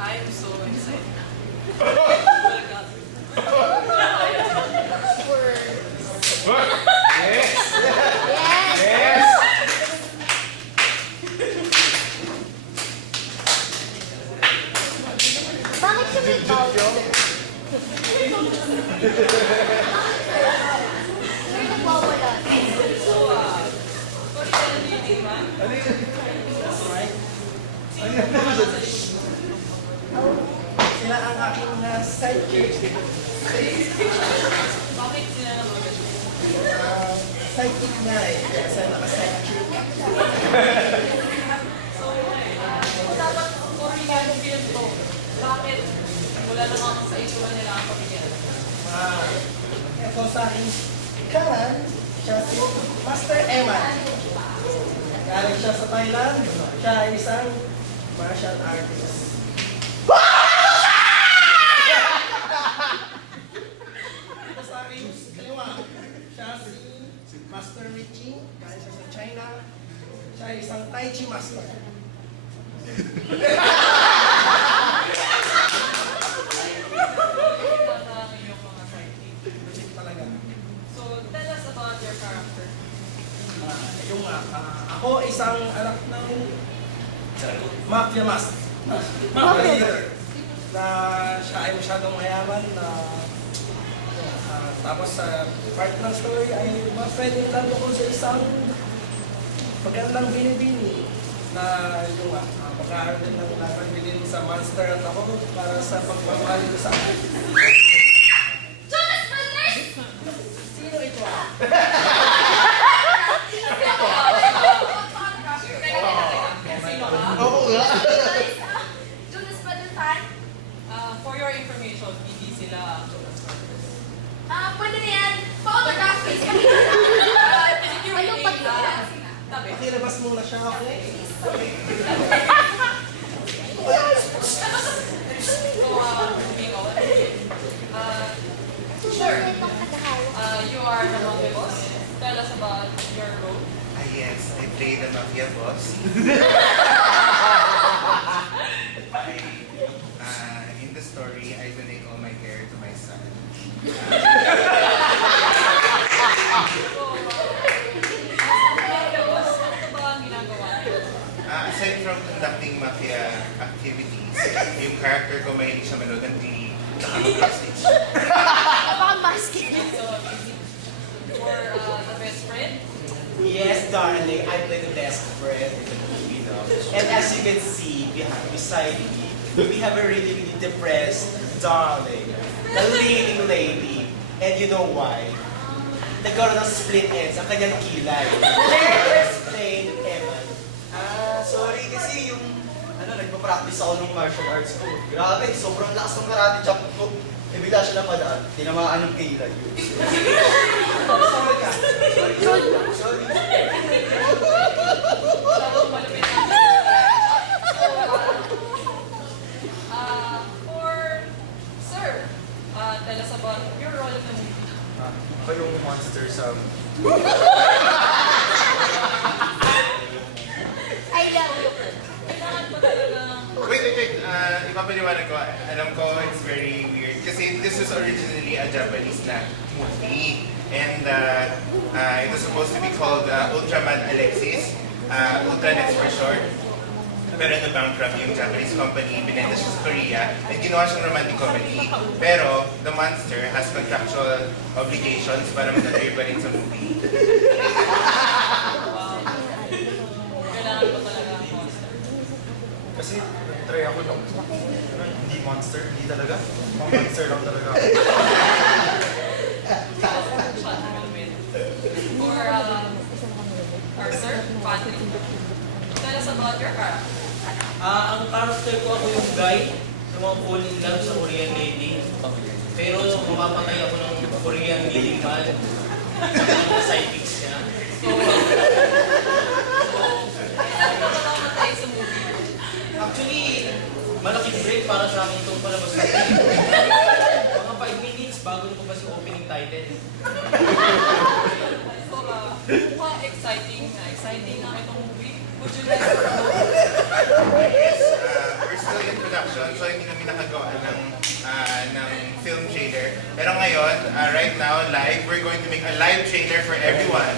I'm so excited. Yes! Yes! Yes! Bakit siya may bawal? May nagwawala. So, Korean leading man. Ano yun? Sino yung mga nasa likod mo? Sila ang aking sidekick. Bakit sila na mga ganito? Sidekick nga eh. Kaya sila naka-sidekick. So, kung dapat Korean film to, bakit wala naman sa itsura nila ang pamilya? Ito sa aking kanan, siya si Master Eman. Galing siya sa Thailand. Siya ay isang martial artist. Ito sa aking kaliwa, siya si Master Richie. Galing siya sa China. Siya ay isang Tai Chi Master. Nasa ang iyong mga sidekick. Legit talaga. So, tell us about your character. Ako isang anak ng mafia master. Mafia leader. Na siya ay masyadong mayaman na tapos sa part ng story ay ma-friend in love ako sa isang magandang binibini na yung pag-aaral din ng laban bilin sa monster at ako para sa pagmamahal ko sa akin. Jonas Brothers! Sino ito Sino ka? Oo nga. Jonas Brothers fan? For your information, hindi sila Pwede na yan. Pa-autograph please. Anong pag-autograph? tabi. Pakilabas muna siya ako. So, moving on. Sure. You are the mafia boss. Tell us about your role. Yes, I play the mafia boss. In the story, I donate all my hair to my son. So, mafia boss, ano ba ang ginagawa niyo? Aside from conducting mafia activities, yung character ko mahilig siya manood ng TV, nakaka-plastics. Baka basket. So, for the best friend, Yes, darling, I play the best friend in the movie, no? And as you can see, beside me, we have a really, really depressed darling, the leading lady. And you know why? Nagkaroon ng split ends ang kanyang kilay. Let's explain, Eman. Sorry kasi yung nagpa-practice ako ng martial arts ko. Grabe, sobrang lakas ng karate chop ko. Eh bigla siya napadaan, tinamaan ng kilay. Sorry ka. Sorry. masyadong malupit ang So, for sir, tell us about your role in the movie. Ako yung monster sa... I love you. Kailangan ba talagang Wait. Ipapaliwanag ko. Alam ko, it's very weird. Kasi this was originally a Japanese na movie. And it was supposed to be called Ultraman Alexis. Ultranet for short. Pero na-bankrupt yung Japanese company, binenta siya sa Korea, and ginawa siyang romantic comedy. Pero the monster has contractual obligations para mag-appear pa rin sa movie. kailangan ba talaga ang monster? Kasi nag-try ako nung hindi monster, hindi talaga. Monster lang talaga. Shot moment. Or sir, Patrick. Tell us about your character. Ang character ko ako yung guy na mga fall in love sa Korean lady. Pero mamapatay ako ng Korean leading man. Sa sidekicks niya. Kailan ka ba namatay sa movie? Actually, malaking break para sa akin itong palabas na ito. Mga 5 minutes bago ko pa si opening title. So, mukhang exciting na itong movie. Would you like to Yes, we're still in production. production, so hindi kami nakagawa ng film trailer. Pero ngayon, right now, live, we're going to make a live trailer for everyone.